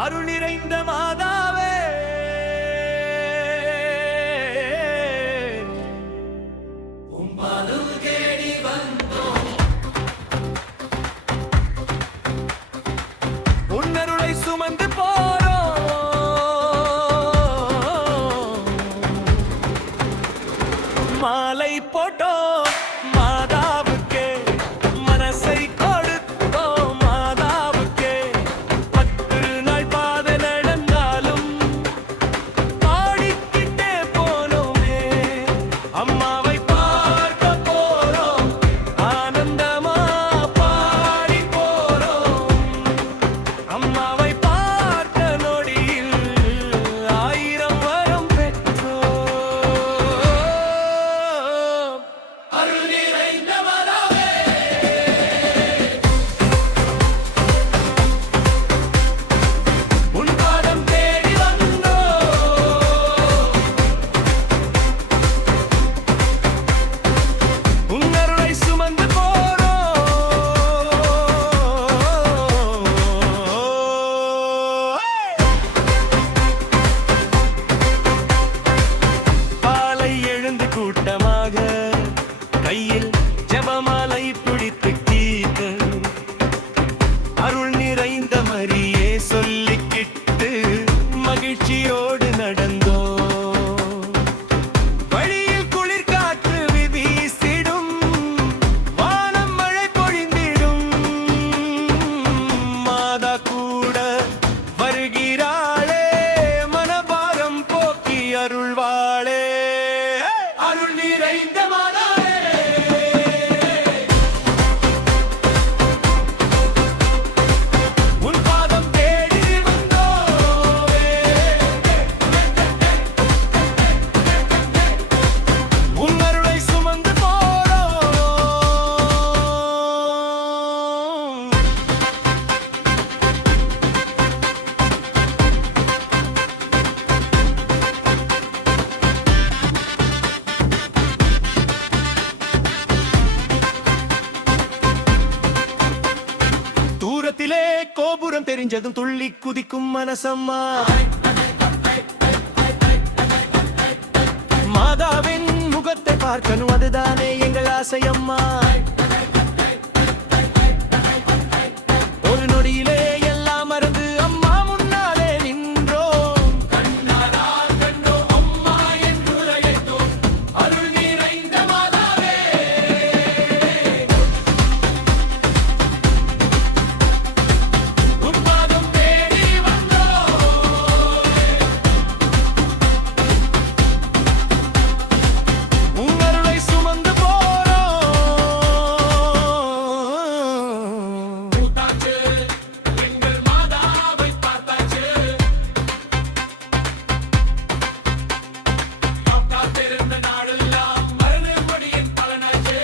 அருள் நிறைந்த மாதாவே உம்மானுள் தேடி வந்தோம் உன்னருளை சுமந்து போறோம் மாலை போட்டோம் மாதாவுக்கே மனசை கொடுத்தோம் மாதாவுக்கே 10 நாள் பாதை நடந்தாலும் பாடிக்கிட்டே போனோமே அம்மாவை பார்க்க போறோம் ஆனந்தமா பாடி போறோம் அம்மாவை பார்த்த நொடியில் 1000 வரம் பெற்றோம் அருள் நிறைந்த மாதாவே உன் பாதம் தேடி வந்தோம் உன் அருளை சுமந்து போறோம் பாலை எழுந்து கூட்டமாக கையில் ஜெபமாலை பிடித்து கீத்து அருள் நிறைந்த மரியே சொல்லிக்கிட்டு மகிழ்ச்சியோடு நடந்தோ வழியில் குளிர் காற்று வீசிடும் வானம் மழை பொழிந்திடும் மாதா கூட வருகிறாளே மனபாரம் போக்கி அருள்வாளே அருள் நிறைந்த மாதாவே உன் பாதம் தேடி வந்தோமே உன் அருளை சுமந்து போறோம் தூரத்திலே கோபுரம் தெரிஞ்சதும் துள்ளி குதிக்கும் மனசம்மா மாதாவின் முகத்தை பார்க்கணும் அதுதானே எங்கள் ஆசையம்மா ஒரு நொடியிலே எல்லாம் மறந்து அம்மா முன்னாலே நின்றோம் கண்ணாரால் கண்டோம் அம்மா என்று உரைத்தோம் அருள் நிறைந்த மாதாவே உன் பாதம் தேடி வந்தோம் உன் அருளை சுமந்து போறோம் கூட்டாச்சு எங்கள் மாதாவை பார்த்தாச்சு காத்திருந்த நாளெல்லாம் மறுபடியின் பலனாச்சு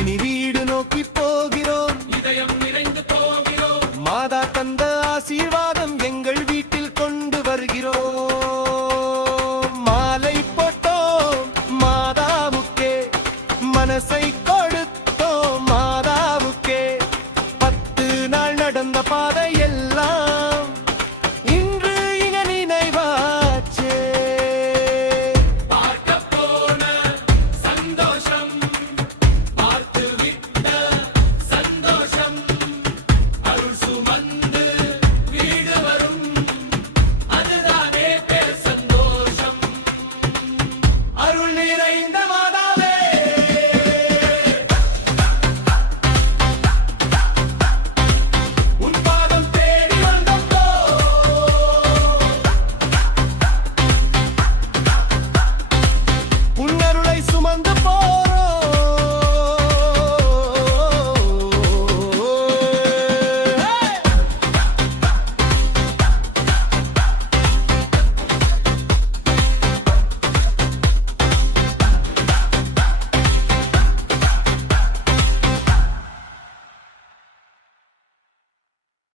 இனி வீடு நோக்கி போகிறோம் இதயம் நிறைந்து போகிறோம் மாதா தந்த ஆசீர்வாதம் எங்கள் வீட்டில் கொண்டு வருகிறோம் மாலை போட்டோம் மாதாவுக்கே மனசை கொடுத்தோம் மாதாவுக்கே 10 நாள் நடந்த பாதை